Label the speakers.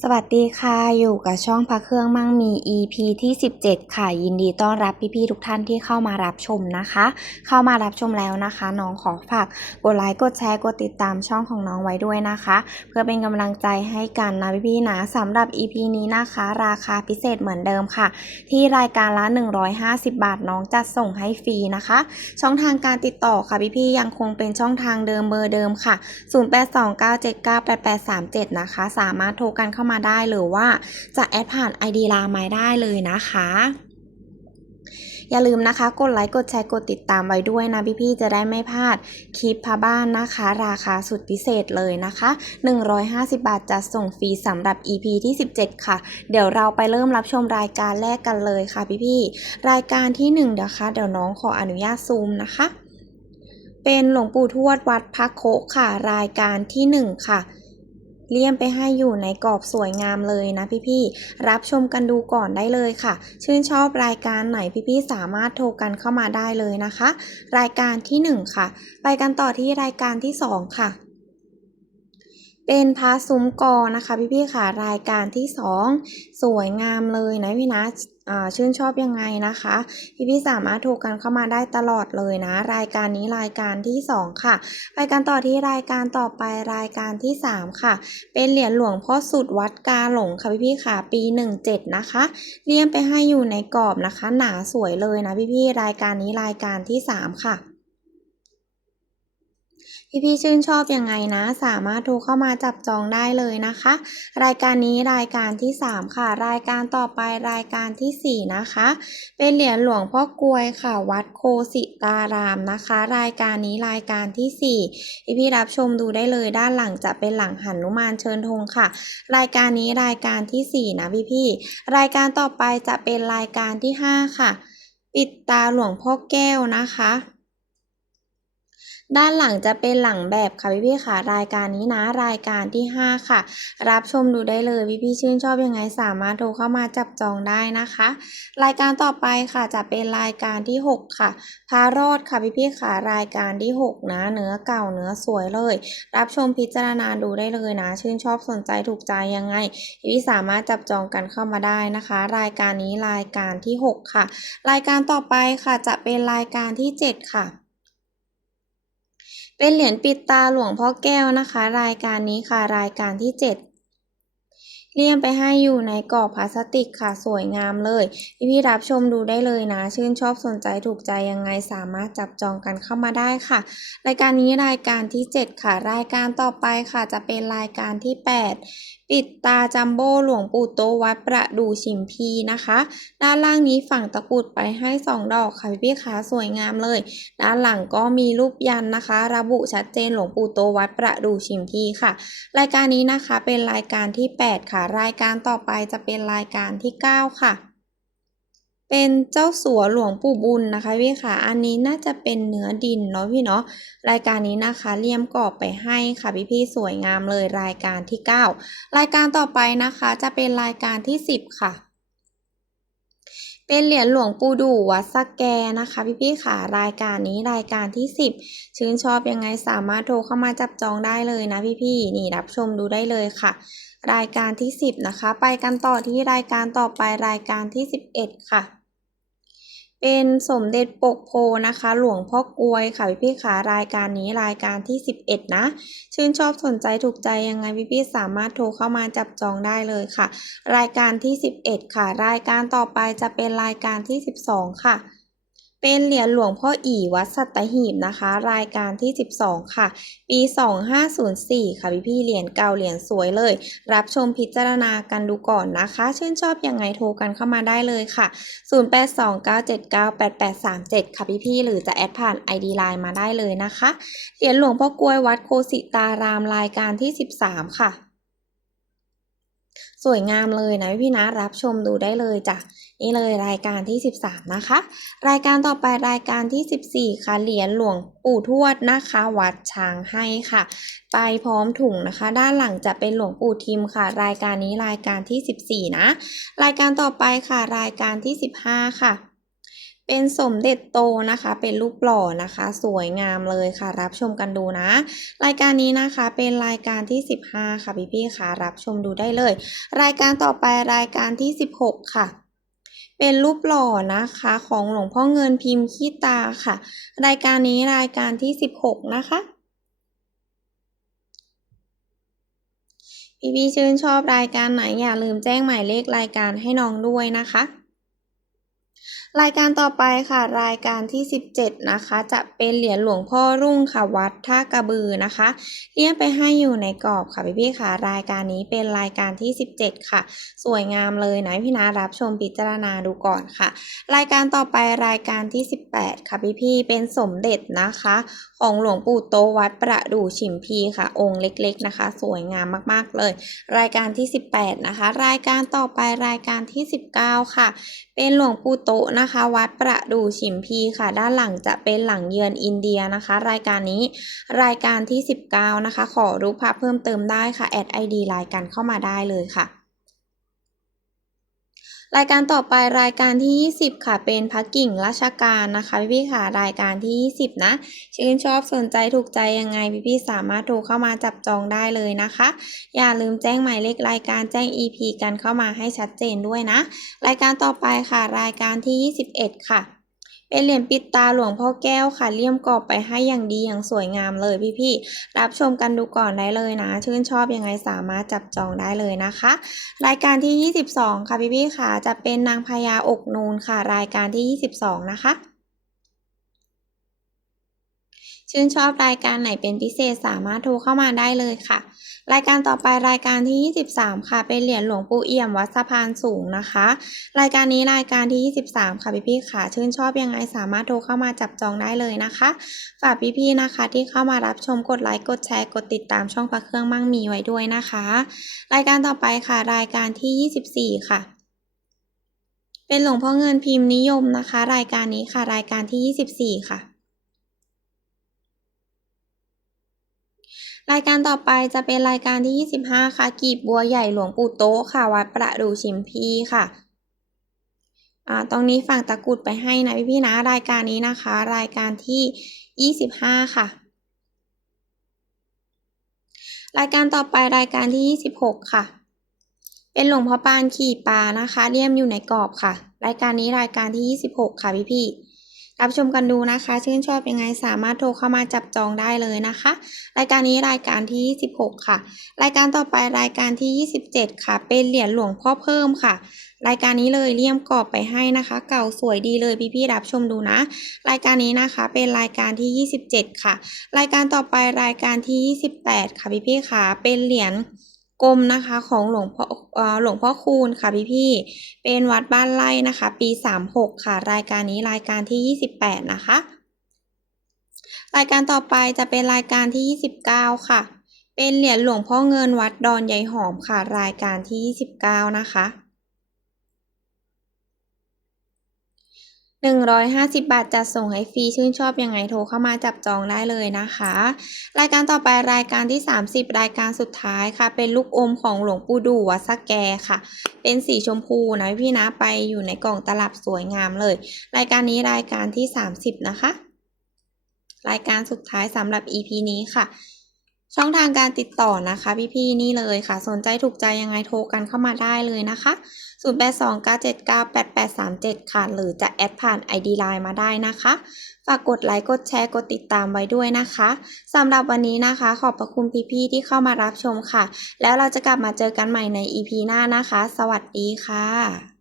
Speaker 1: สวัสดีค่ะ อยู่กับช่องพระเครื่องมั่งมี EP ที่ 17 ค่ะ ยินดีต้อนรับพี่ๆทุกท่านที่เข้ามารับชมนะคะ เข้ามารับชมแล้วนะคะ น้องขอฝากกดไลค์กดแชร์กดติดตามช่องของน้องไว้ด้วยนะคะ เพื่อเป็นกำลังใจให้กันนะพี่ๆนะสำหรับ EP นี้นะคะ ราคาพิเศษเหมือนเดิมค่ะ ที่รายการละ 150 บาทน้องจัดส่งให้ฟรีนะคะ ช่องทางการติดต่อค่ะพี่ๆยังคงเป็นช่องทางเดิมเบอร์เดิมค่ะ 0829798837 นะคะ สามารถโทรกันเข้ามาได้หรือว่า จะแอดผ่าน ID ไลน์มาได้เลยนะคะอย่าลืมนะคะ กดไลค์ กดแชร์ กดติดตามไว้ด้วยนะพี่ๆ จะได้ไม่พลาดคลิปพาบ้านนะคะ ราคาสุดพิเศษเลยนะคะ 150 บาทจะส่งฟรีสำหรับ EP ที่ 17 ค่ะ เดี๋ยวเราไปเริ่มรับชมรายการแรกกันเลยค่ะพี่ๆ รายการที่ 1 นะคะ เดี๋ยวน้องขออนุญาตซูมนะคะ เป็นหลวงปู่ทวดวัดพระโคค่ะ รายการที่ 1 ค่ะ เลี่ยมไปให้อยู่ในกรอบสวยงามเลยนะพี่ๆ รับชมกันดูก่อนได้เลยค่ะ ชื่นชอบรายการไหนพี่ๆ สามารถโทรกันเข้ามาได้เลยนะคะ รายการที่ 1 ค่ะ ไปกันต่อที่รายการที่ 2 ค่ะเป็นพาซุ้มกอนะคะพี่ๆค่ะรายการที่ 2 สวยงามเลยนะพี่นะ ชื่นชอบยังไงนะคะ พี่พี่สามารถโทรกันเข้ามาได้ตลอดเลยนะ รายการนี้รายการที่ 2 ค่ะ ไปกันต่อที่รายการต่อไปรายการที่ 3 ค่ะ เป็นเหรียญหลวงพ่อสุดวัดกาหลงค่ะพี่พี่ค่ะ ปี 17 นะคะเลี่ยมไปให้อยู่ในกรอบนะคะ หนาสวยเลยนะพี่พี่รายการนี้รายการที่ 3 ค่ะ พี่ๆชื่นชอบยังไงนะ สามารถโทรเข้ามาจับจองได้เลยนะคะ รายการนี้รายการที่ 3 ค่ะ รายการต่อไปรายการทีสี่4 นะคะ เป็นเหรียญหลวงพ่อกลวยค่ะวัดโคสิตารามนะคะ รายการนี้รายการที่ 4 พี่พี่ๆรับชมดูได้เลยด้านหลังจะเป็นหลังหันุมานเชิญธงค่ะ รายการนี้รายการทีสี่4 นะพี่พี่ๆรายการต่อไปจะเป็นรายการที่ 5 ค่ะ ปิดตาหลวงพ่อแก้วนะคะ ด้านหลังจะเป็นหลังแบบค่ะพี่พี่ๆค่ะรายการนี้นะรายการที่ 5 ค่ะ รับชมดูได้เลยพี่พี่ๆชื่นชอบยังไงสามารถโทรเข้ามาจับจองได้นะคะ รายการต่อไปค่ะจะเป็นรายการที่ 6 ค่ะ พารอดค่ะพี่พี่ๆค่ะรายการที่ 6 นะ เนื้อเก่าเนื้อสวยเลย รับชมพิจารณาดูได้เลยนะ ชื่นชอบสนใจถูกใจยังไงพี่พี่ๆสามารถจับจองกันเข้ามาได้นะคะ รายการนี้รายการที่ 6 ค่ะ รายการต่อไปค่ะจะเป็นรายการที่ 7 ค่ะ เป็นเหรียญปิดตาหลวงพ่อแก้วนะคะ รายการนี้ค่ะรายการที่ 7เลี่ยมไปให้อยู่ในกรอบพลาสติกค่ะสวยงามเลยพี่พี่รับชมดูได้เลยนะ ชื่นชอบสนใจถูกใจยังไงสามารถจับจองกันเข้ามาได้ค่ะ รายการนี้รายการที่ 7 ค่ะ รายการต่อไปค่ะจะเป็นรายการที่ 8 ปิดตาจัมโบ้หลวงปู่โตวัดประดูชิมพีนะคะ ด้านล่างนี้ฝั่งตะกุดไปให้ 2 ดอกค่ะพี่ขาสวยงามเลย ด้านหลังก็มีรูปยันนะคะ ระบุชัดเจนหลวงปู่โตวัดประดูชิมพีค่ะ รายการนี้นะคะเป็นรายการที่ 8 ค่ะ รายการต่อไปจะเป็นรายการที่ 9 ค่ะ เป็นเจ้าสัวหลวงปู่บุญนะคะพี่ค่ะ อันนี้น่าจะเป็นเนื้อดินเนาะพี่เนาะ รายการนี้นะคะเลี่ยมกรอบไปให้ค่ะพี่พี่สวยงามเลยรายการที่ 9 รายการต่อไปนะคะจะเป็นรายการที่ 10 ค่ะเป็นเหรียญหลวงปู่ดูวัดสแกนะคะ พี่พี่ค่ะรายการนี้รายการที่ 10 ชื่นชอบยังไงสามารถโทรเข้ามาจับจองได้เลยนะพี่พี่นี่รับชมดูได้เลยค่ะ รายการที่ 10 นะคะ ไปกันต่อที่รายการต่อไปรายการที่ 11 ค่ะ เป็นสมเด็จปกโพนะคะ หลวงพ่อกลวยค่ะพี่พี่ๆค่ะรายการนี้รายการที่ 11 นะ ชื่นชอบสนใจถูกใจยังไงพี่พี่ๆสามารถโทรเข้ามาจับจองได้เลยค่ะ รายการที่ 11 ค่ะ รายการต่อไปจะเป็นรายการที่ 12 ค่ะ เป็นเหรียญหลวงพ่ออีวัดสัตหีบนะคะ รายการที่ 12 ค่ะ ปี 2504 ค่ะพี่พี่เหรียญเก่าเหรียญสวยเลย รับชมพิจารณากันดูก่อนนะคะ ชื่นชอบยังไงโทรกันเข้ามาได้เลยค่ะ 0829798837 ค่ะพี่พี่หรือจะแอดผ่าน ID Line มาได้เลยนะคะ เหรียญหลวงพ่อกลวยวัดโคสิตารามรายการที่ 13 ค่ะ สวยงามเลยนะพี่นะรับชมดูได้เลยจ้ะนี่เลยรายการที่ 13 นะคะ รายการต่อไปรายการที่ 14 ค่ะเหรียญหลวงปู่ทวดนะคะ วัดช้างให้ค่ะ ไปพร้อมถุงนะคะ ด้านหลังจะเป็นหลวงปู่ทิมค่ะ รายการนี้รายการที่ 14 นะ รายการต่อไปค่ะรายการที่ 15 ค่ะ เป็นสมเด็จโตนะคะ เป็นรูปหล่อนะคะ สวยงามเลยค่ะ รับชมกันดูนะ รายการนี้นะคะเป็นรายการที่ 15 ค่ะพี่ๆค่ะ รับชมดูได้เลย รายการต่อไปรายการที่ 16 ค่ะ เป็นรูปหล่อนะคะของหลวงพ่อเงินพิมพ์ขี้ตาค่ะ รายการนี้รายการที่ 16 นะคะพี่ๆชื่นชอบรายการไหนอย่าลืมแจ้งหมายเลขรายการให้น้องด้วยนะคะ รายการต่อไปค่ะ รายการที่ 17 นะคะ จะเป็นเหรียญหลวงพ่อรุ่งค่ะวัดท่ากระบือนะคะเรียกไปให้อยู่ในกรอบค่ะพี่ๆค่ะ รายการนี้เป็นรายการที่ 17 ค่ะ สวยงามเลยนะพี่นะรับชมพิจารณาดูก่อนค่ะ รายการต่อไปรายการที่ 18 ค่ะพี่ๆเป็นสมเด็จนะคะ ของหลวงปู่โตวัดประดู่ฉิมพีค่ะ องค์เล็กๆนะคะ สวยงามมากๆเลย รายการที่ 18 นะคะ รายการต่อไปรายการที่ 19 ค่ะ เป็นหลวงปู่โตนะนะคะ วัดประดู่ฉิมพีค่ะ ด้านหลังจะเป็นหลังเยือนอินเดียนะคะ รายการนี้รายการที่ 19 นะคะ ขอรูปภาพเพิ่มเติมได้ค่ะแอดไอดีรายการเข้ามาได้เลยค่ะ รายการต่อไปรายการที่ 20 ค่ะ เป็นพักกิ่งราชการนะคะพี่ๆค่ะรายการที่ 20 นะชื่นชอบสนใจถูกใจยังไงพี่ๆสามารถโทรเข้ามาจับจองได้เลยนะคะ อย่าลืมแจ้งหมายเลขรายการแจ้ง EP กันเข้ามาให้ชัดเจนด้วยนะ รายการต่อไปค่ะ รายการที่ 21 ค่ะ เป็นเหรียญปิดตาหลวงพ่อแก้วค่ะเลี่ยมกรอบไปให้อย่างดีอย่างสวยงามเลยพี่ๆรับชมกันดูก่อนได้เลยนะ ชื่นชอบยังไงสามารถจับจองได้เลยนะคะ รายการที่ 22 ค่ะพี่ๆค่ะ จะเป็นนางพญาอกนูนค่ะ รายการที่ 22 นะคะ ชื่นชอบรายการไหนเป็นพิเศษสามารถโทรเข้ามาได้เลยค่ะ รายการต่อไปรายการที่ 23 ค่ะ เป็นเหรียญหลวงปู่เอี่ยมวัดสะพานสูงนะคะ รายการนี้รายการที่ 23 ค่ะพี่ๆค่ะ ชื่นชอบยังไงสามารถโทรเข้ามาจับจองได้เลยนะคะ ฝากพี่ๆนะคะที่เข้ามารับชมกดไลค์กดแชร์กดติดตามช่องพระเครื่องมั่งมีไว้ด้วยนะคะ รายการต่อไปค่ะ รายการที่ 24 ค่ะเป็นหลวงพ่อเงินพิมพ์นิยมนะคะ รายการนี้ค่ะ รายการที่ 24 ค่ะ รายการต่อไปจะเป็นรายการที่ 25 ค่ะ กีบบัวใหญ่หลวงปู่โต๊ะค่ะ วัดประดู่ชิมพีค่ะอ่าตรงนี้ฝั่งตะกุดไปให้นะพี่ๆนะ รายการนี้นะคะ รายการที่ 25 ค่ะ รายการต่อไปรายการที่ 26 ค่ะ เป็นหลวงพ่อปานขี่ปลานะคะ เลี่ยมอยู่ในกรอบค่ะ รายการนี้รายการที่ 26 ค่ะพี่ๆ รับชมกันดูนะคะ ชื่นชอบยังไงสามารถโทรเข้ามาจับจองได้เลยนะคะ รายการนี้รายการที่ 26 ค่ะ รายการต่อไปรายการที่ 27 ค่ะ เป็นเหรียญหลวงพ่อเพิ่มค่ะ รายการนี้เลยเลี่ยมกรอบไปให้นะคะ เก่าสวยดีเลยพี่ๆรับชมดูนะ รายการนี้นะคะเป็นรายการที่ 27 ค่ะ รายการต่อไปรายการที่ 28 ค่ะพี่ๆค่ะ เป็นเหรียญ กลมนะคะของหลวงพ่อหลวงพ่อคูณค่ะพี่พี่เป็นวัดบ้านไร่นะคะ ปี 36 ค่ะ รายการนี้รายการที่ 28 นะคะ รายการต่อไปจะเป็นรายการที่ 29 ค่ะ เป็นเหรียญหลวงพ่อเงินวัดดอนยายหอมค่ะ รายการที่ 29 นะคะ 150 บาทจัดส่งให้ฟรีชื่นชอบยังไงโทรเข้ามาจับจองได้เลยนะคะ รายการต่อไปรายการที่ 30 รายการสุดท้ายค่ะ เป็นลูกอมของหลวงปู่ดูวัดสแกค่ะ เป็นสีชมพูนะพี่นะไปอยู่ในกล่องตลับสวยงามเลย รายการนี้รายการที่ 30 นะคะ รายการสุดท้ายสำหรับ EP นี้ค่ะ ช่องทางการติดต่อนะคะ พี่ๆนี่เลยค่ะ สนใจถูกใจยังไงโทรกันเข้ามาได้เลยนะคะ 0829798837 ค่ะ หรือจะแอดผ่าน ID Line มาได้นะคะ ฝากกดไลค์ กดแชร์ กดติดตามไว้ด้วยนะคะสำหรับวันนี้นะคะ ขอบพระคุณพี่ๆที่เข้ามารับชมค่ะ แล้วเราจะกลับมาเจอกันใหม่ใน EP หน้านะคะ สวัสดีค่ะ